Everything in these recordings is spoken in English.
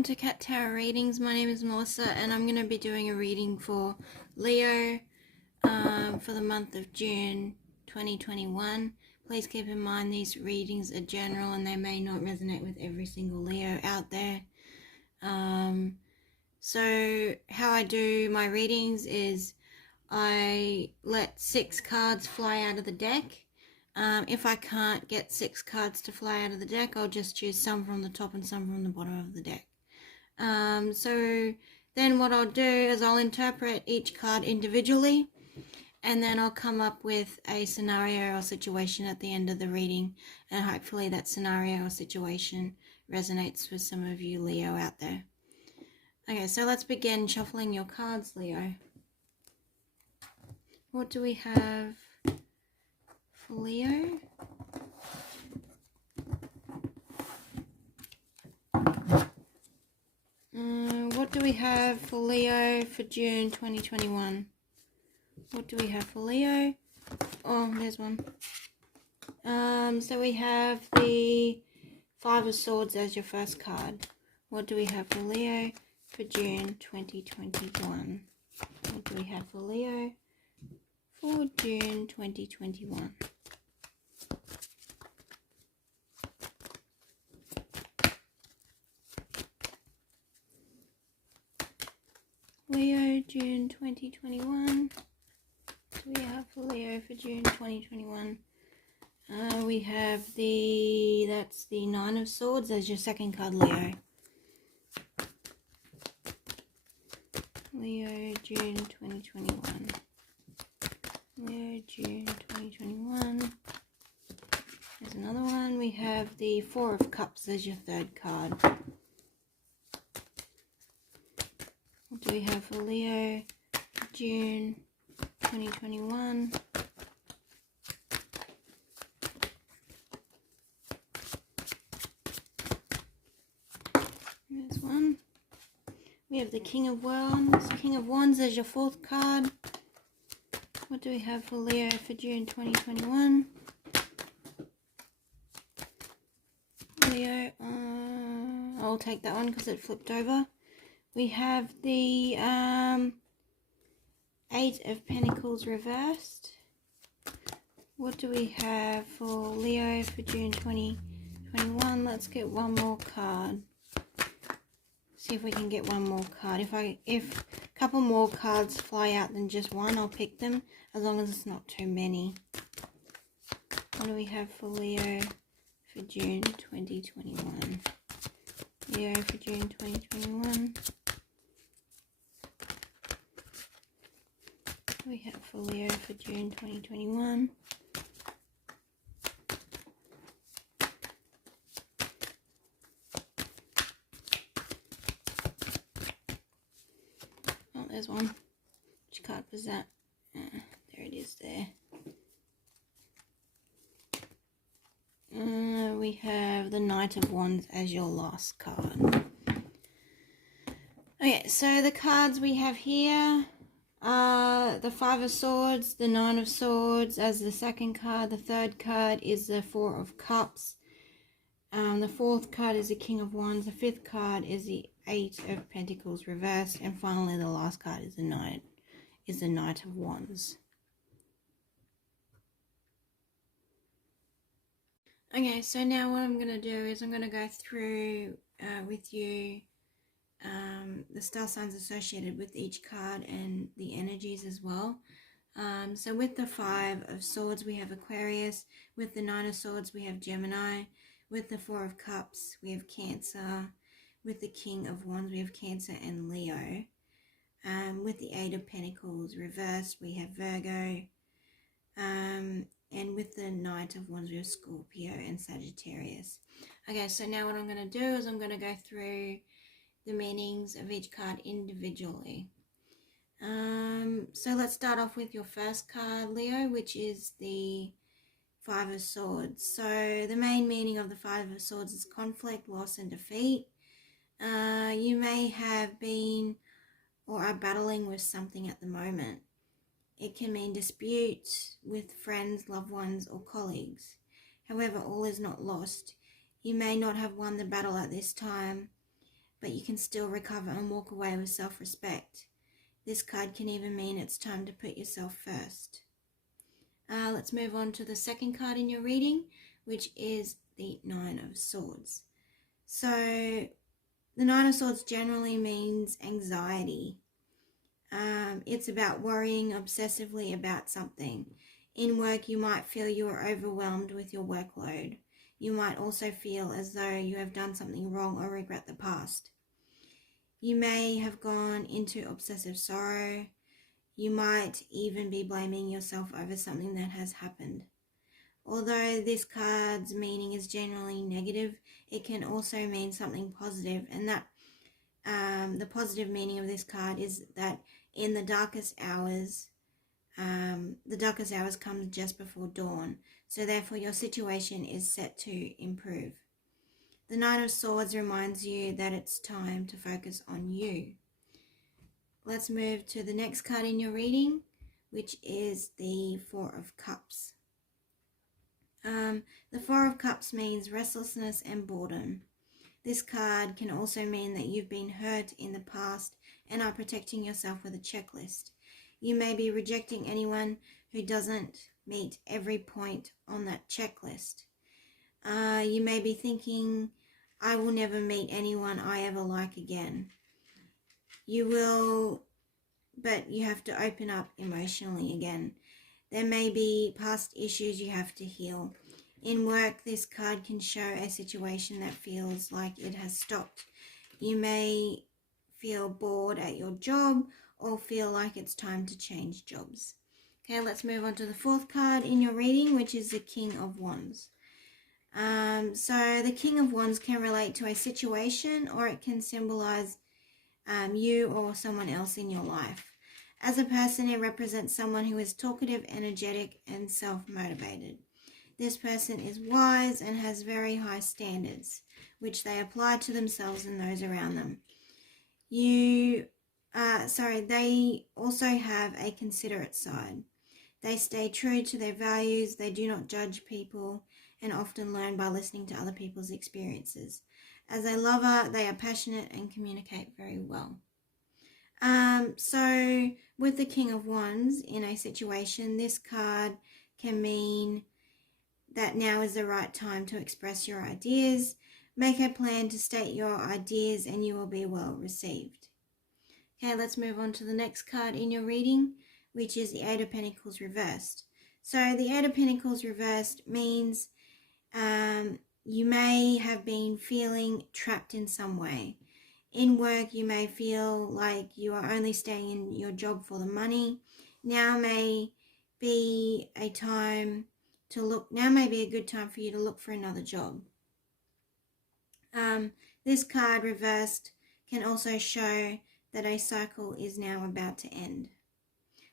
welcome to Cat Tarot Readings. My name is Melissa and I'm going to be doing a reading for Leo for the month of June 2021. Please keep in mind these readings are general and they may not resonate with every single Leo out there. So how I do my readings is I let 6 cards fly out of the deck. If I can't get 6 cards to fly out of the deck, I'll just choose some from the top and some from the bottom of the deck. So then what I'll do is I'll interpret each card individually, and then I'll come up with a scenario or situation at the end of the reading, and hopefully that scenario or situation resonates with some of you Leo out there. Okay, so let's begin shuffling your cards, Leo. What do we have for Leo? What do we have for Leo for June 2021? What do we have for Leo? Oh, there's one. So we have the 5 of Swords as your first card. What do we have for Leo for June 2021? What do we have for Leo for June 2021? Leo, June 2021. What do we have for Leo for June 2021? We have that's the 9 of Swords as your second card, Leo. Leo, June 2021. Leo, June 2021. There's another one. We have the 4 of Cups as your third card. What do we have for Leo, June 2021? There's one. We have the King of Wands. King of Wands as your fourth card. What do we have for Leo for June 2021? Leo, I'll take that one because it flipped over. We have the 8 of Pentacles reversed. What do we have for Leo for June 2021? Let's get one more card. See if we can get one more card. If a couple more cards fly out than just one, I'll pick them, as long as it's not too many. What do we have for Leo for June 2021? Leo for June 2021. What do we have for Leo for June 2021? Oh, there's one. Which card was that? There it is there. We have the Knight of Wands as your last card. Okay, so the cards we have here are the 5 of Swords, the 9 of Swords as the second card. The third card is the 4 of Cups. The fourth card is the King of Wands. The fifth card is the 8 of Pentacles reversed. And finally the last card is the Knight of Wands. Okay, so now what I'm going to do is I'm going to go through with you the star signs associated with each card and the energies as well. So with the 5 of Swords we have Aquarius. With the 9 of Swords we have Gemini. With the 4 of Cups we have Cancer. With the King of Wands we have Cancer and Leo. With the 8 of Pentacles reversed we have Virgo. And with the Knight of Wands we have Scorpio and Sagittarius. Okay, so now what I'm going to do is I'm going to go through the meanings of each card individually. So let's start off with your first card, Leo, which is the 5 of Swords. So the main meaning of the 5 of Swords is conflict, loss and defeat. You may have been or are battling with something at the moment. It can mean disputes with friends, loved ones or colleagues. However, all is not lost. You may not have won the battle at this time, but you can still recover and walk away with self-respect. This card can even mean it's time to put yourself first. Let's move on to the second card in your reading, which is the Nine of Swords. So the Nine of Swords generally means anxiety. It's about worrying obsessively about something. In work, you might feel you are overwhelmed with your workload. You might also feel as though you have done something wrong or regret the past. You may have gone into obsessive sorrow. You might even be blaming yourself over something that has happened. Although this card's meaning is generally negative, it can also mean something positive, and that the positive meaning of this card is that in the darkest hours come just before dawn, so therefore your situation is set to improve. The Knight of Swords reminds you that it's time to focus on you. Let's move to the next card in your reading, which is the Four of Cups. The Four of Cups means restlessness and boredom. This card can also mean that you've been hurt in the past and are protecting yourself with a checklist. You may be rejecting anyone who doesn't meet every point on that checklist. You may be thinking, I will never meet anyone I ever like again. You will, but you have to open up emotionally again. There may be past issues you have to heal. In work, this card can show a situation that feels like it has stopped. You may feel bored at your job or feel like it's time to change jobs. Okay, let's move on to the fourth card in your reading, which is the King of Wands. So the King of Wands can relate to a situation, or it can symbolize you or someone else in your life. As a person, it represents someone who is talkative, energetic, and self-motivated. This person is wise and has very high standards, which they apply to themselves and those around them. They also have a considerate side. They stay true to their values, they do not judge people, and often learn by listening to other people's experiences. As a lover, they are passionate and communicate very well. So with the King of Wands in a situation, this card can mean that now is the right time to express your ideas. Make a plan to state your ideas and you will be well received. Okay, let's move on to the next card in your reading, which is the Eight of Pentacles reversed. So the Eight of Pentacles reversed means you may have been feeling trapped in some way. In work, you may feel like you are only staying in your job for the money. Now may be a good time for you to look for another job. This card reversed can also show that a cycle is now about to end.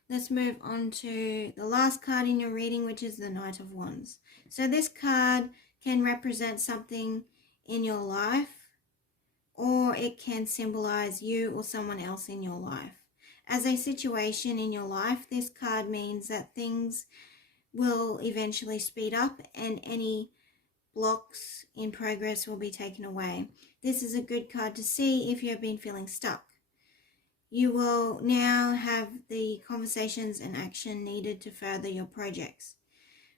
Let's move on to the last card in your reading, which is the Knight of Wands. So this card can represent something in your life, or it can symbolize you or someone else in your life. As a situation in your life, this card means that things will eventually speed up and any blocks in progress will be taken away. This is a good card to see if you have been feeling stuck. You will now have the conversations and action needed to further your projects.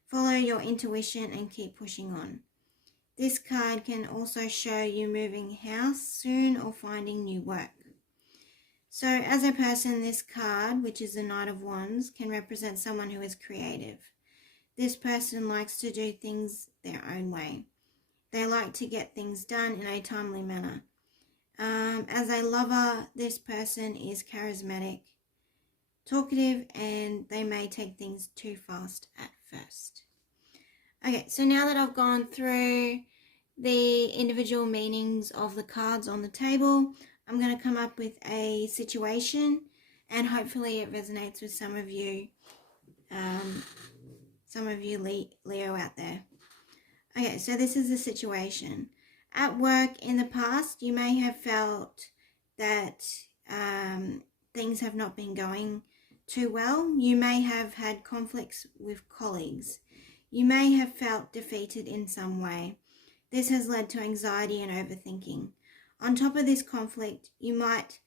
Follow your intuition and keep pushing on. This card can also show you moving house soon or finding new work. So as a person, this card, which is the Knight of Wands, can represent someone who is creative. This person likes to do things their own way. They like to get things done in a timely manner. As a lover, this person is charismatic, talkative, and they may take things too fast at first. Okay, so now that I've gone through the individual meanings of the cards on the table, I'm going to come up with a situation, and hopefully it resonates with some of you Leo out there. Okay, so this is the situation. At work in the past, you may have felt that things have not been going too well. You may have had conflicts with colleagues. You may have felt defeated in some way. This has led to anxiety and overthinking. On top of this conflict, you might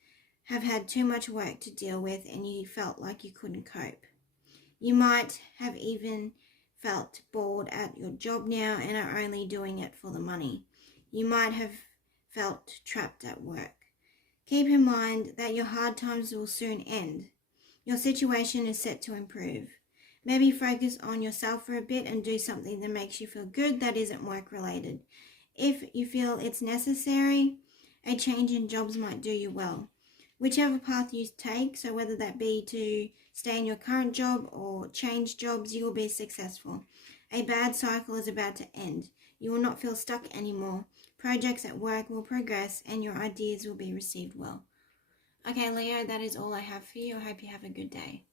have had too much work to deal with and you felt like you couldn't cope. You might have even felt bored at your job now and are only doing it for the money. You might have felt trapped at work. Keep in mind that your hard times will soon end. Your situation is set to improve. Maybe focus on yourself for a bit and do something that makes you feel good that isn't work related. If you feel it's necessary, a change in jobs might do you well. Whichever path you take, so whether that be to stay in your current job or change jobs, you will be successful. A bad cycle is about to end. You will not feel stuck anymore. Projects at work will progress and your ideas will be received well. Okay, Leo, that is all I have for you. I hope you have a good day.